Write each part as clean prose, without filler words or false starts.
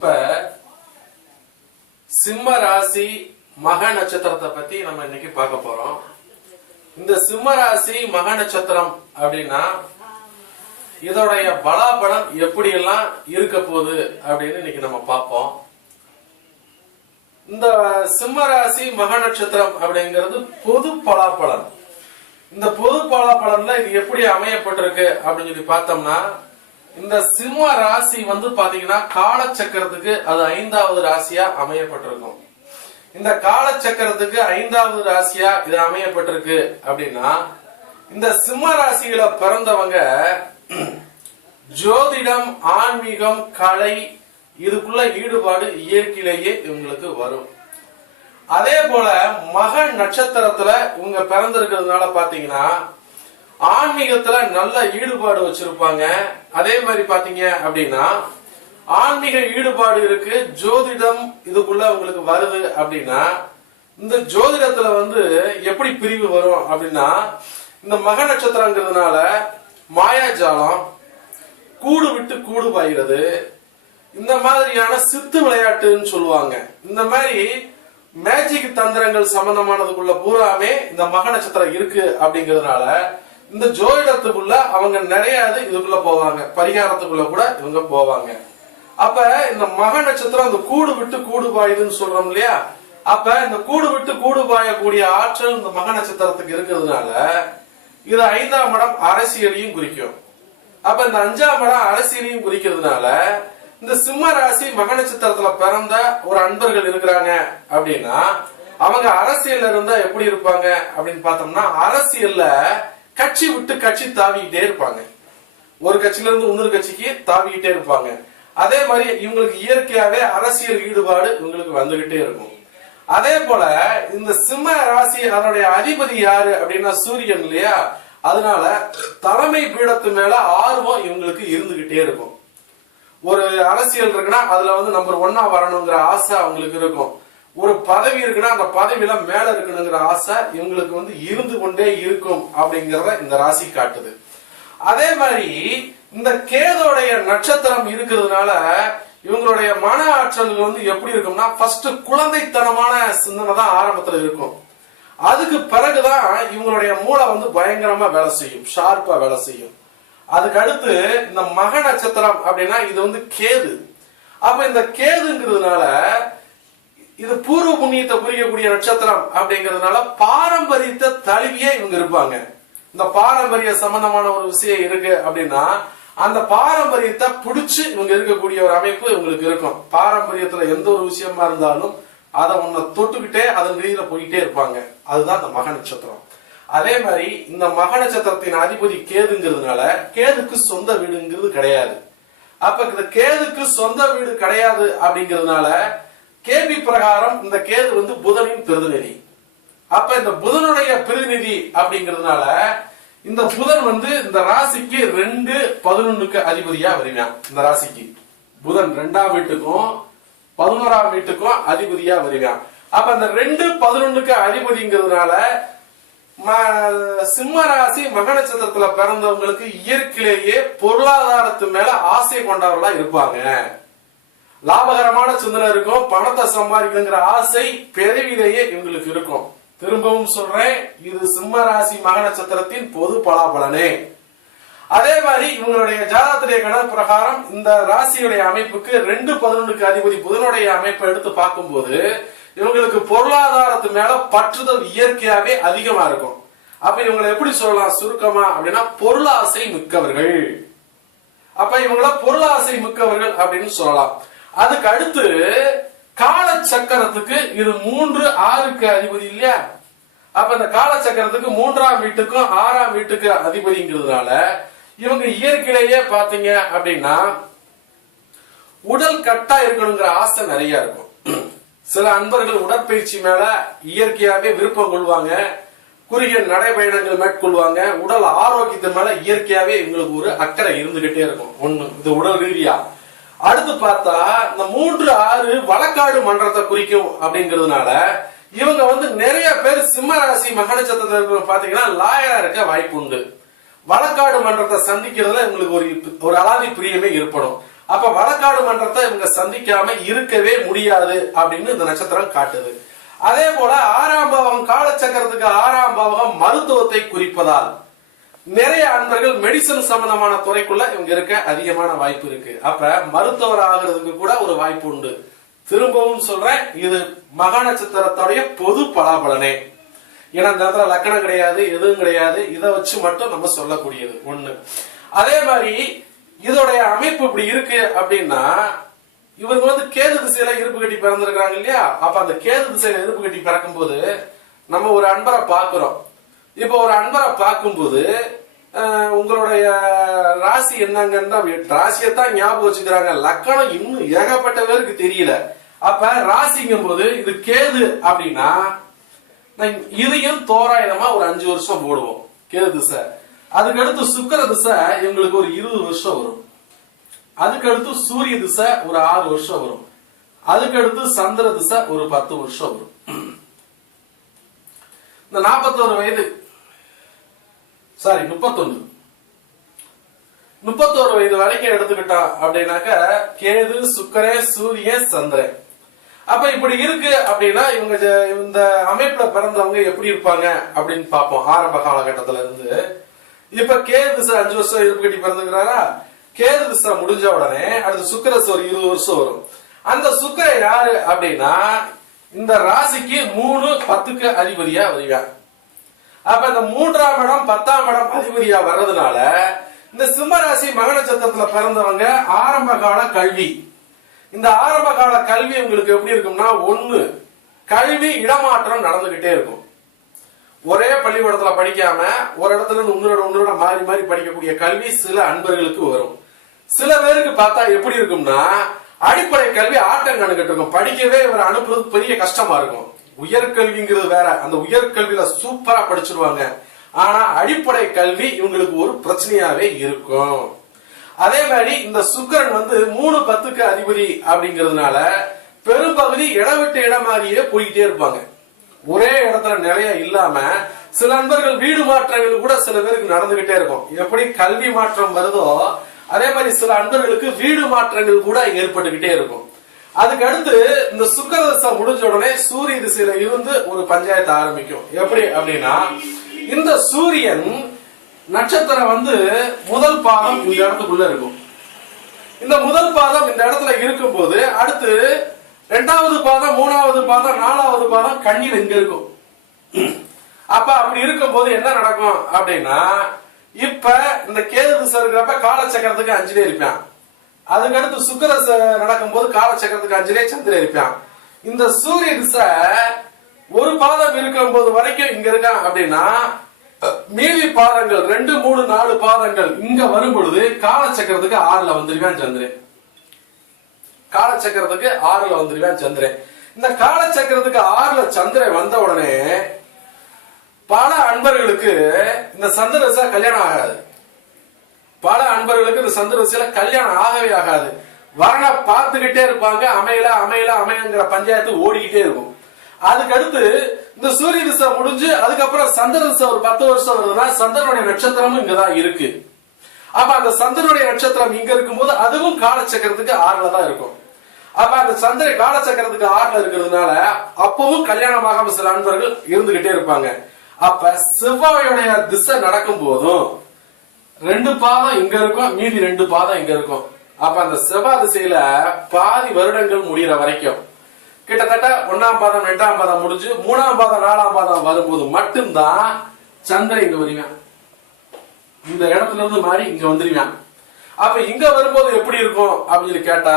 இப்ப சிம்ம ராசி மக நட்சத்திரத்தை பத்தி நம்ம இன்னைக்கு பார்க்க போறோம். இந்த சிம்ம ராசி மக நட்சத்திரம் அப்படின்னா இதோடைய பலாபலம் எப்படி எல்லாம் இருக்க போகுது அப்படின்னு இன்னைக்கு நம்ம பார்ப்போம். இந்த சிம்ம ராசி மக நட்சத்திரம் அப்படிங்கிறது பொது பலாபலம். இந்த பொது பலாபலம்ல இது எப்படி அமையப்பட்டிருக்கு அப்படின்னு சொல்லி பார்த்தோம்னா, இந்த சிம்ம ராசி பாத்தீங்கன்னா காலச்சக்கரத்துக்கு அது 5வது ராசியா அமையப்பட்டிருக்கும். இந்த காலச்சக்கரத்துக்கு 5வது ராசியா இது அமையப்பட்டிருக்கு அப்படின்னா, இந்த சிம்ம ராசியில பிறந்தவங்க ஜோதிடம், ஆன்மீகம், கலை இதுக்குள்ள ஈடுபாடு இயற்கையிலேயே இவங்களுக்கு வரும். அதே போல மக நட்சத்திரத்துல இவங்க பிறந்திருக்கிறதுனால பாத்தீங்கன்னா ஆன்மீகத்துல நல்ல ஈடுபாடு வச்சிருப்பாங்க. அதே மாதிரி பாத்தீங்க அப்படின்னா ஆன்மீக ஈடுபாடு இருக்கு, ஜோதிடம் இதுக்குள்ள உங்களுக்கு வருது அப்படின்னா, இந்த ஜோதிடத்துல எப்படி பிரிவு வரும் அப்படின்னா, இந்த மக நட்சத்திரங்கிறதுனால மாயாஜாலம், கூடு விட்டு கூடு பாய்கிறது, இந்த மாதிரியான சித்து விளையாட்டுன்னு சொல்லுவாங்க. இந்த மாதிரி மேஜிக் தந்திரங்கள் சம்பந்தமானதுக்குள்ள பூராமே இந்த மக நட்சத்திரம் இருக்கு அப்படிங்கிறதுனால இந்த ஜோதிடத்துக்குள்ள அவங்க நிறைய இதுக்குள்ள போவாங்க, பரிகாரத்துக்குள்ள கூட இவங்க போவாங்க. அப்ப இந்த மக நட்சத்திரம் இந்த கூடு விட்டு கூடு பாயுதுன்னு சொல்றோம் இல்லையா, அப்ப இந்த கூடு விட்டு கூடு பாயக்கூடிய ஆற்றல் இந்த மக நட்சத்திரத்துக்கு இருக்கிறதுனால இது 5ஆம் இடம் அரசியலையும் குறிக்கும். அப்ப இந்த 5ஆம் இடம் அரசியலையும் குறிக்கிறதுனால இந்த சிம்ம ராசி மக நட்சத்திரத்துல பிறந்த ஒரு அன்பர்கள் இருக்கிறாங்க அப்படின்னா அவங்க அரசியல்ல இருந்தா எப்படி இருப்பாங்க அப்படின்னு பார்த்தோம்னா, அரசியல்ல கட்சி விட்டு கட்சி தாவிக்கிட்டே இருப்பாங்க, ஒரு கட்சியில இருந்து இன்னொரு கட்சிக்கு தாவிக்கிட்டே இருப்பாங்க. அதே மாதிரி இவங்களுக்கு இயற்கையாவே அரசியல் ஈடுபாடு இவங்களுக்கு வந்துகிட்டே இருக்கும். அதே போல இந்த சிம்ம ராசி அதனுடைய அதிபதி யாரு அப்படின்னா சூரியன் இல்லையா, அதனால தலைமை பீடத்து மேல ஆர்வம் இவங்களுக்கு இருந்துகிட்டே இருக்கும். ஒரு அரசியல் இருக்குன்னா அதுல நம்பர் 1 வரணுங்கிற ஆசை அவங்களுக்கு இருக்கும். ஒரு பதவி இருக்குன்னா அந்த பதவியில மேல இருக்கணுங்கிற ஆசை இவங்களுக்கு இருந்து கொண்டே இருக்கும் அப்படிங்கறத இந்த ராசி காட்டுது. அதே மாதிரி இந்த கேதோடைய நட்சத்திரம் இருக்கிறதுனால இவங்களுடைய மன ஆற்றல்கள் எப்படி இருக்கும்னா, ஃபர்ஸ்ட் குழந்தைத்தனமான சிந்தனை தான் ஆரம்பத்துல இருக்கும். அதுக்கு பிறகுதான் இவங்களுடைய மூளை பயங்கரமா வேலை செய்யும், ஷார்ப்பா வேலை செய்யும். அதுக்கு அடுத்து இந்த மக நட்சத்திரம் அப்படின்னா இது கேது. அப்ப இந்த கேதுங்கிறதுனால இது பூர்வ புண்ணியத்தை குறிக்கக்கூடிய நட்சத்திரம் அப்படிங்கிறதுனால பாரம்பரியத்தை தழுவியே இவங்க இருப்பாங்க. இந்த பாரம்பரிய சம்பந்தமான ஒரு விஷயம் இருக்கு அப்படின்னா அந்த பாரம்பரியத்தை பிடிச்சு இவங்க இருக்கக்கூடிய ஒரு அமைப்பு இவங்களுக்கு இருக்கும். பாரம்பரியத்துல எந்த ஒரு விஷயமா இருந்தாலும் அதை தொட்டுக்கிட்டே அதன் ரீதியில போயிட்டே இருப்பாங்க. அதுதான் இந்த மக நட்சத்திரம். அதே மாதிரி இந்த மக நட்சத்திரத்தின் அதிபதி கேதுங்கிறதுனால கேதுக்கு சொந்த வீடுங்கிறது கிடையாது. அப்ப இந்த கேதுக்கு சொந்த வீடு கிடையாது அப்படிங்கிறதுனால கேபி பிரகாரம் இந்த கேது புதனின் பிரதிநிதி. அப்ப இந்த புதனுடைய பிரதிநிதி அப்படிங்கிறதுனால இந்த புதன் இந்த ராசிக்கு 2-11 அதிபதியா வருவான். இந்த ராசிக்கு புதன் 2ஆம் வீட்டுக்கும் 11ஆம் வீட்டுக்கும் அதிபதியா வருவான். அப்ப இந்த 2-11 அதிபதிங்கிறதுனால சிம்ம ராசி மக நட்சத்திரத்துல பிறந்தவங்களுக்கு இயற்கையிலேயே பொருளாதாரத்து மேல ஆசை கொண்டவர்களா இருப்பாங்க. லாபகரமான சிந்தனை இருக்கும், பணத்தை சம்பாதிக்கணுங்கிற ஆசை பிறவிலேயே இவங்களுக்கு இருக்கும். திரும்பவும் சொல்றேன், இது சிம்ம ராசி மக நட்சத்திரத்தின் பொது பலாபலனே. அதே மாதிரி இவங்களுடைய ஜாதகத்துடைய கணக்கு பிரகாரம் இந்த ராசியுடைய அமைப்புக்கு 2-11 அதிபதி புதனுடைய அமைப்பை எடுத்து பார்க்கும்போது இவங்களுக்கு பொருளாதாரத்து மேல பற்றுதல் இயற்கையாவே அதிகமா இருக்கும். அப்ப இவங்களை எப்படி சொல்லலாம் சுருக்கமா அப்படின்னா, பொருளாசை மிக்கவர்கள். அப்ப இவங்கள பொருளாசை மிக்கவர்கள் அப்படின்னு சொல்லலாம். அதுக்கு அடுத்து காலச்சக்கரத்துக்கு இது 3-6 அதிபதி இல்லையா. அப்ப இந்த காலச்சக்கரத்துக்கு 3ஆம் வீட்டுக்கும் 6ஆம் வீட்டுக்கு அதிபதிங்கிறதுனால இவங்க இயற்கையிலேயே பாத்தீங்க அப்படின்னா உடல் கட்டா இருக்கணுங்கிற ஆசை நிறைய இருக்கும். சில அன்பர்கள் உடற்பயிற்சி மேல இயற்கையாவே விருப்பம் கொள்வாங்க, குறுகிய நடைபயணங்கள் மேற்கொள்வாங்க. உடல் ஆரோக்கியத்தின் மேல இயற்கையாவே இவங்களுக்கு ஒரு அக்கறை இருந்துகிட்டே இருக்கும். ஒண்ணு இது உடல் ரீதியா. அடுத்து பார்த்தா இந்த 3-6 வழக்காடு மன்றத்தை குறிக்கும் அப்படிங்கிறதுனால இவங்க நிறைய பேர் சிம்ம ராசி மக நட்சத்திரத்துல பாத்தீங்கன்னா லாயரா இருக்க வாய்ப்பு உண்டு. வழக்காடு மன்றத்தை சந்திக்கிறதுல இவங்களுக்கு ஒரு அலாதி பிரியமே ஏற்படும். அப்ப வழக்காடு மன்றத்தை இவங்க சந்திக்காம இருக்கவே முடியாது அப்படின்னு இந்த நட்சத்திரம் காட்டுது. அதே போல 6ஆம் பாவகம் காலச்சக்கரத்துக்கு 6ஆம் பாவகம் மருத்துவத்தை குறிப்பதால் நிறைய அன்பர்கள் மெடிசன் சம்பந்தமான துறைக்குள்ள இவங்க இருக்க அதிகமான வாய்ப்பு இருக்கு. அப்ப மருத்துவர் ஆகிறதுக்கு கூட ஒரு வாய்ப்பு உண்டு. திரும்பவும் சொல்றேன், இது மக நட்சத்திரத்துடைய பொது பலாபலனே. ஏன்னா இந்த இடத்துல லக்கணம் கிடையாது, எதுவும் கிடையாது, இதை வச்சு மட்டும் நம்ம சொல்லக்கூடியது ஒண்ணு. அதே மாதிரி இதோடைய அமைப்பு இப்படி இருக்கு அப்படின்னா, இவங்க கேது திசையில இருப்பு கட்டி பிறந்திருக்காங்க இல்லையா? அப்ப அந்த கேது திசையில இருப்பு கட்டி பிறக்கும் போது நம்ம ஒரு அன்பரை பாக்குறோம். இப்ப ஒரு அன்பரை பார்க்கும்போது உங்களுடைய ராசி என்னங்கன்னா ராசியத்தான் ஞாபகம் வச்சுக்கிறாங்க, லக்கணம் இன்னும் ஏகப்பட்ட பேருக்கு தெரியல. அப்ப ராசிங்கும் போது இது கேது அப்படின்னா இதையும் தோராயமா ஒரு 5 வருஷம் போடுவோம் கேது திசை. அதுக்கடுத்து சுக்கிர திசை இவங்களுக்கு ஒரு 20 வருஷம் வரும். அதுக்கடுத்து சூரிய திசை ஒரு 6 வருஷம் வரும். அதுக்கடுத்து சந்திர திசை ஒரு 10 வருஷம் வரும். இந்த 41 வயது 31 வயது வரைக்கும் எடுத்துக்கிட்டா அப்படின்னாக்க கேது, சுக்கிரன், சூரியன், சந்திரன். அப்ப இப்படி இருக்கு அப்படின்னா இவங்க இந்த அமைப்புல பிறந்தவங்க எப்படி இருப்பாங்க அப்படின்னு பார்ப்போம். ஆரம்ப காலகட்டத்துல இருந்து இப்ப கேது திசை 5 வருஷம் இருப்பு கட்டி பிறந்துக்கிறாரா, கேது திசை முடிஞ்ச உடனே அடுத்து சுக்கிர திசை ஒரு 20 வருஷம் வரும். அந்த சுக்கிரன் யாரு அப்படின்னா இந்த ராசிக்கு 3, 10க்கு அதிபதியா வருவாங்க. அப்ப இந்த 3ஆம் இடம் 10ஆம் இடம் அதிபதியா வர்றதுனால இந்த சிம்ம ராசி மக நட்சத்திரத்துல பிறந்தவங்க ஆரம்ப கால கல்வி, இந்த ஆரம்ப கால கல்வி உங்களுக்கு எப்படி இருக்கும்னா, ஒண்ணு கல்வி இடமாற்றம் நடந்துகிட்டே இருக்கும். ஒரே பள்ளிக்கூடத்துல படிக்காம ஒரு இடத்துல இருந்து இன்னொரு மாறி மாறி படிக்கக்கூடிய கல்வி சில அன்பர்களுக்கு வரும். சில பேருக்கு பார்த்தா எப்படி இருக்கும்னா, அடிப்படை கல்வி ஆட்டம் கண்டுகிட்டு இருக்கும். படிக்கவே இவர் அனுப்புறது பெரிய கஷ்டமா இருக்கும். உயர்கல்விங்கிறது வேற, அந்த உயர்கல்வியில சூப்பரா படிச்சிருவாங்க. ஆனா அடிப்படை கல்வி இவங்களுக்கு ஒரு பிரச்சனையாவே இருக்கும். அதே மாதிரி இந்த சுக்கிரன் 3, 10க்கு அதிபதி அப்படிங்கிறதுனால பெரும்பகுதி இடம் விட்டு இடம் மாதிரியே போய்கிட்டே இருப்பாங்க. ஒரே இடத்துல நிறைய இல்லாம சில நண்பர்கள் வீடு மாற்றங்கள் கூட சில பேருக்கு நடந்துகிட்டே இருக்கும். எப்படி கல்வி மாற்றம் வருதோ அதே மாதிரி சில அன்பர்களுக்கு வீடு மாற்றங்கள் கூட ஏற்பட்டுக்கிட்டே இருக்கும். அதுக்கு அடுத்து இந்த சுக்கிர திசை முடிஞ்ச உடனே சூரிய திசையில இருந்து ஒரு பஞ்சாயத்து ஆரம்பிக்கும். எப்படி அப்படின்னா, இந்த சூரியன் நட்சத்திரம் முதல் பாதம் இந்த இடத்துக்குள்ள இருக்கும். இந்த முதல் பாதம் இந்த இடத்துல இருக்கும் போது அடுத்து 2வது பாதம், 3வது பாதம், 4வது பாதம் கண்ணில் இங்க இருக்கும். அப்ப அப்படி இருக்கும் போது என்ன நடக்கும் அப்படின்னா, இப்ப இந்த கேது திசை இருக்கிறப்ப காலச்சக்கரத்துக்கு 5லே இருப்பான். அதுக்கடுத்து சுக்கிர நடக்கும் போது காலச்சக்கரத்துக்கு 5லே சந்திரன் இருப்பான். இந்த சூரிய திசை ஒரு பாதம் இருக்கும் போது வரைக்கும் இங்க இருக்கான் அப்படின்னா, மீதி பாதங்கள் 2, 3, 4 பாதங்கள் இங்க வரும் பொழுது காலச்சக்கரத்துக்கு 6ல வந்துருவான் சந்திரன். காலச்சக்கரத்துக்கு 6ல வந்துருவான் சந்திரன். இந்த காலச்சக்கரத்துக்கு 6ல சந்திரன் வந்த உடனே பல அன்பர்களுக்கு இந்த சந்திர திசை கல்யாணம் ஆகாது. பல அன்பர்களுக்கு இந்த சந்திர திசையில கல்யாணம் ஆகவே ஆகாது. வரண பார்த்துக்கிட்டே இருப்பாங்க, அமையங்கிற பஞ்சாயத்து ஓடிக்கிட்டே இருக்கும். அதுக்கு அடுத்து இந்த சூரிய திசை முடிஞ்சு அதுக்கப்புறம் சந்திர திசை ஒரு 10 வருஷம் வருதுன்னா சந்திரனுடைய நட்சத்திரமும் இங்கதான் இருக்கு. அப்ப அந்த சந்திரனுடைய நட்சத்திரம் இங்க இருக்கும்போது அதுவும் காலச்சக்கரத்துக்கு 6ல தான் இருக்கும். அப்ப அந்த சந்திரன் காலச்சக்கரத்துக்கு 6ல இருக்கிறதுனால அப்பவும் கல்யாணமாக சில அன்பர்கள் இருந்துகிட்டே இருப்பாங்க. அப்ப செவ்வாயுடைய திசை நடக்கும் போதும் 2 பாதம் இங்க இருக்கும், மீதி 2 பாதம் இங்க இருக்கும். அப்ப அந்த செவ்வாய் திசையில பாதி வருடங்கள் முடிகிற வரைக்கும் கிட்டத்தட்ட 1ஆம் பாதம் 2ஆம் பாதம் முடிஞ்சு 3ஆம் பாதம் 4ஆம் பாதம் வரும்போது மட்டும்தான் சந்திரன் இங்க வருவான். இந்த இடத்துல இருந்து மாறி இங்க வந்துருவான். அப்ப இங்க வரும்போது எப்படி இருக்கும் அப்படின்னு கேட்டா,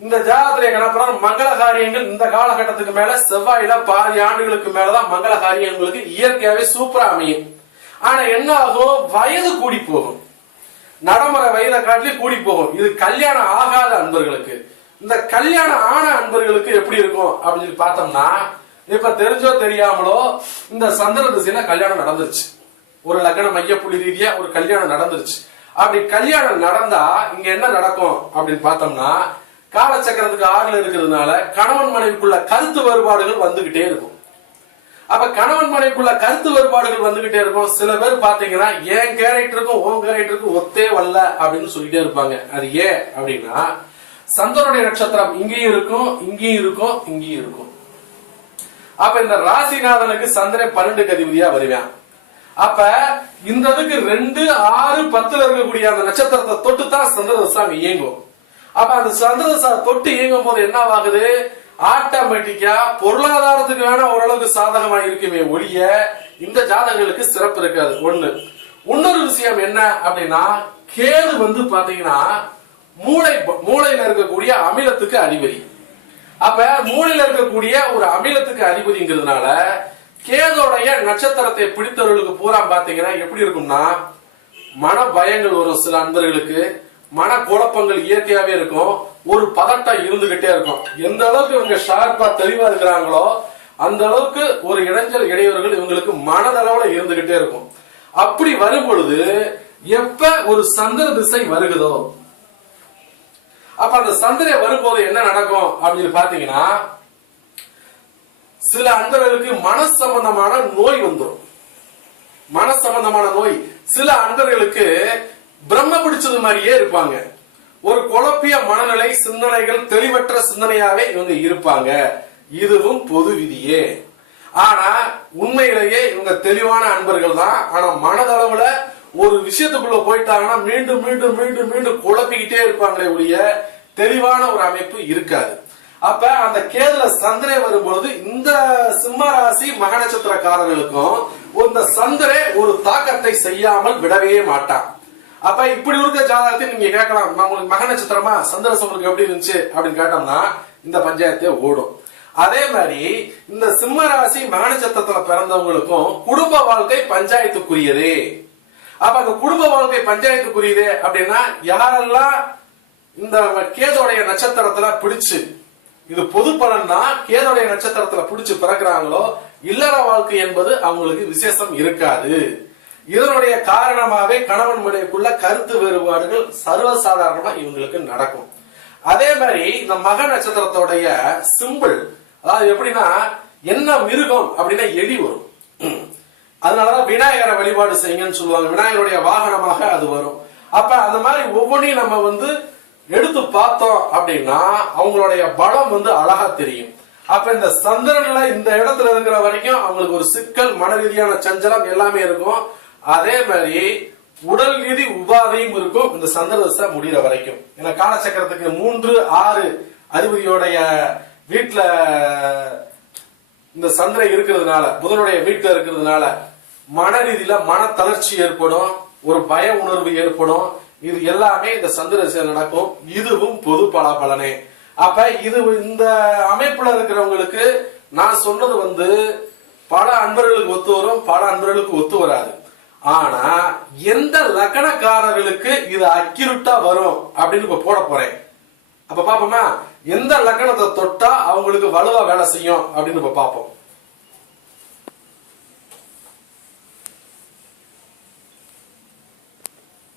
இந்த ஜாதகத்திலே கணப்பறம் மங்கள காரியங்கள் இந்த காலகட்டத்துக்கு மேல செவ்வாயில பாதி ஆண்டுகளுக்கு மேலதான் மங்கள காரியங்களுக்கு இயற்கையாவே சூப்பரா அமையும். ஆனா என்ன ஆகும், வயது கூடி போகும். நடைமுறை வயதை காட்டிலே கூடி போகும். இது கல்யாணம் ஆகாத அன்பர்களுக்கு. இந்த கல்யாணம் ஆன அன்பர்களுக்கு எப்படி இருக்கும் அப்படின்னு பார்த்தோம்னா, இப்ப தெரிஞ்சோ தெரியாமலோ இந்த சந்திர திசையில கல்யாணம் நடந்துருச்சு. ஒரு லக்ன மையப்புள்ளி ரீதியா ஒரு கல்யாணம் நடந்துருச்சு. அப்படி கல்யாணம் நடந்தா இங்க என்ன நடக்கும் அப்படின்னு பார்த்தோம்னா, காலச்சக்கரத்துக்கு 6ல இருக்கிறதுனால கணவன் மனைவிக்குள்ள கருத்து வேறுபாடுகள் வந்துகிட்டே இருக்கும். அப்ப கணவன் மனைவிக்குள்ள கருத்து வேறுபாடுகள் வந்துகிட்டே இருக்கும். சில பேர் பாத்தீங்கன்னா என் கேரக்டருக்கும் உன் கேரக்டருக்கும் ஒத்தே வரல அப்படின்னு சொல்லிட்டே இருப்பாங்க. அது ஏன் அப்படின்னா சந்திரனுடைய நட்சத்திரம் இங்கேயும் இருக்கும், இங்கேயும் இருக்கும், இங்கேயும் இருக்கும். அப்ப இந்த ராசிநாதனுக்கு சந்திரன் 12 அதிபதியா வருவான். அப்ப இந்த இதுக்கு 2, 6, 10 இருக்கக்கூடிய அந்த நட்சத்திரத்தை தொட்டு தான் சந்திரதசா இயங்கும். அப்ப அந்த சந்திரதசா தொட்டு இயங்கும் போது என்ன ஆகுது, ஆட்டோமேட்டிக்கா பொருளாதாரத்துக்கு வேணா ஓரளவுக்கு சாதகமா இருக்குமே ஒழிய இந்த ஜாதகங்களுக்கு சிறப்பு இருக்காது. ஒண்ணு. இன்னொரு விஷயம் என்ன அப்படின்னா கேது பாத்தீங்கன்னா மூளையில இருக்கக்கூடிய அமிலத்துக்கு அதிபதி. அப்ப மூளையில இருக்கக்கூடிய ஒரு அமிலத்துக்கு அதிபதிங்கிறதுனால கேதோடைய நட்சத்திரத்தை பிடித்தவர்களுக்கு பூரா பாத்தீங்கன்னா எப்படி இருக்கும்னா மன பயங்கள் வரும். சில அன்பர்களுக்கு மன குழப்பங்கள் இயற்கையாவே இருக்கும். ஒரு பதட்டம் இருந்துகிட்டே இருக்கும். எந்த அளவுக்கு இவங்க ஷார்ப்பா தெளிவா இருக்கிறாங்களோ அந்த அளவுக்கு ஒரு இடைஞ்சல் இடையூறுகள் இவங்களுக்கு மனதளவுல இருந்துகிட்டே இருக்கும். அப்படி வரும் பொழுது எப்ப ஒரு சந்திர திசை வருகுதோ அப்ப அந்த சந்திரன் வரும்போது என்ன நடக்கும் அப்படின்னு பாத்தீங்கன்னா சில அன்பர்களுக்கு மன சம்பந்தமான நோய் வந்துடும். மன சம்பந்தமான நோய். சில அன்பர்களுக்கு பிரம்ம பிடிச்சது மாதிரியே இருப்பாங்க. ஒரு குழப்பிய மனநிலை, சிந்தனைகள் தெளிவற்ற சிந்தனையாவே இவங்க இருப்பாங்க. இதுவும் பொது விதியே. ஆனா உண்மையிலேயே இவங்க தெளிவான அன்பர்கள் தான். ஆனா மனதளவுல ஒரு விஷயத்துக்குள்ள போயிட்டாங்கன்னா மீண்டும் மீண்டும் மீண்டும் மீண்டும் குழப்பிக்கிட்டே இருப்பாங்களே ஒழிய தெளிவான ஒரு அமைப்பு இருக்காது. அப்ப அந்த கேதுல சந்திரன் வரும்பொழுது இந்த சிம்ம ராசி மக நட்சத்திரக்காரர்களுக்கும் இந்த சந்திரே ஒரு தாக்கத்தை செய்யாமல் விடவே மாட்டான். அப்ப இப்படி இருக்க ஜாதகத்தை நீங்க கேட்கலாம், உங்களுக்கு மக நட்சத்திரமா சந்திர உங்களுக்கு எப்படி இருந்துச்சு அப்படின்னு கேட்டோம்னா இந்த பஞ்சாயத்தே ஓடும். அதே மாதிரி இந்த சிம்ம ராசி மக நட்சத்திரத்துல பிறந்தவங்களுக்கும் குடும்ப வாழ்க்கை பஞ்சாயத்துக்குரியதே. அப்ப அந்த குடும்ப வாழ்க்கை பஞ்சாயத்துக்குரியதே அப்படின்னா யாரெல்லாம் இந்த கேதோடைய நட்சத்திரத்துல பிடிச்சு, இது பொது பலன் தான், கேதோடைய நட்சத்திரத்துல பிடிச்சு பிறக்கிறாங்களோ இல்லற வாழ்க்கை என்பது அவங்களுக்கு விசேஷம் இருக்காது. இதனுடைய காரணமாவே கணவன் மனைவிக்குள்ள கருத்து வேறுபாடுகள் சர்வசாதாரணமா இவங்களுக்கு நடக்கும். அதே மாதிரி இந்த மக நட்சத்திரத்தோடைய சிம்பிள், அதாவது எப்படின்னா என்ன மிருகம் அப்படின்னா எலி வரும். அதனாலதான் விநாயகரை வழிபாடு செய்யுங்கன்னு சொல்லுவாங்க. விநாயகருடைய வாகனமாக அது வரும். அப்ப அந்த மாதிரி ஒவ்வொன்றையும் நம்ம எடுத்து பார்த்தோம் அப்படின்னா அவங்களுடைய பலம் அழகா தெரியும். அப்ப இந்த சந்திரன்ல இந்த இடத்துல இருக்கிற வரைக்கும் அவங்களுக்கு ஒரு சிக்கல், மன ரீதியான சஞ்சலம் எல்லாமே இருக்கும். அதே மாதிரி உடல் ரீதி உபாதையும் இருக்கும் இந்த சந்திர தசை முடிகிற வரைக்கும். ஏன்னா காலச்சக்கரத்துக்கு 3, 6 அதிபதியோடைய வீட்டுல இந்த சந்திரன் இருக்கிறதுனால, புதனுடைய வீட்டுல இருக்கிறதுனால மன ரீதியில மன தளர்ச்சி ஏற்படும், ஒரு பய உணர்வு ஏற்படும். இது எல்லாமே இந்த சந்திர திசையில் நடக்கும். இதுவும் பொது பலாபலனே. அப்ப இது இந்த அமைப்புல இருக்கிறவங்களுக்கு நான் சொன்னது பல அன்பர்களுக்கு ஒத்து வரும், பல அன்பர்களுக்கு ஒத்து வராது. ஆனா எந்த லக்கணக்காரர்களுக்கு இது அக்யூரேட்டா வரும் அப்படின்னு இப்ப போட போறேன். அப்ப பாப்போமா எந்த லக்கணத்தை தொட்டா அவங்களுக்கு வலுவா வேலை செய்யும் அப்படின்னு இப்ப பாப்போம்.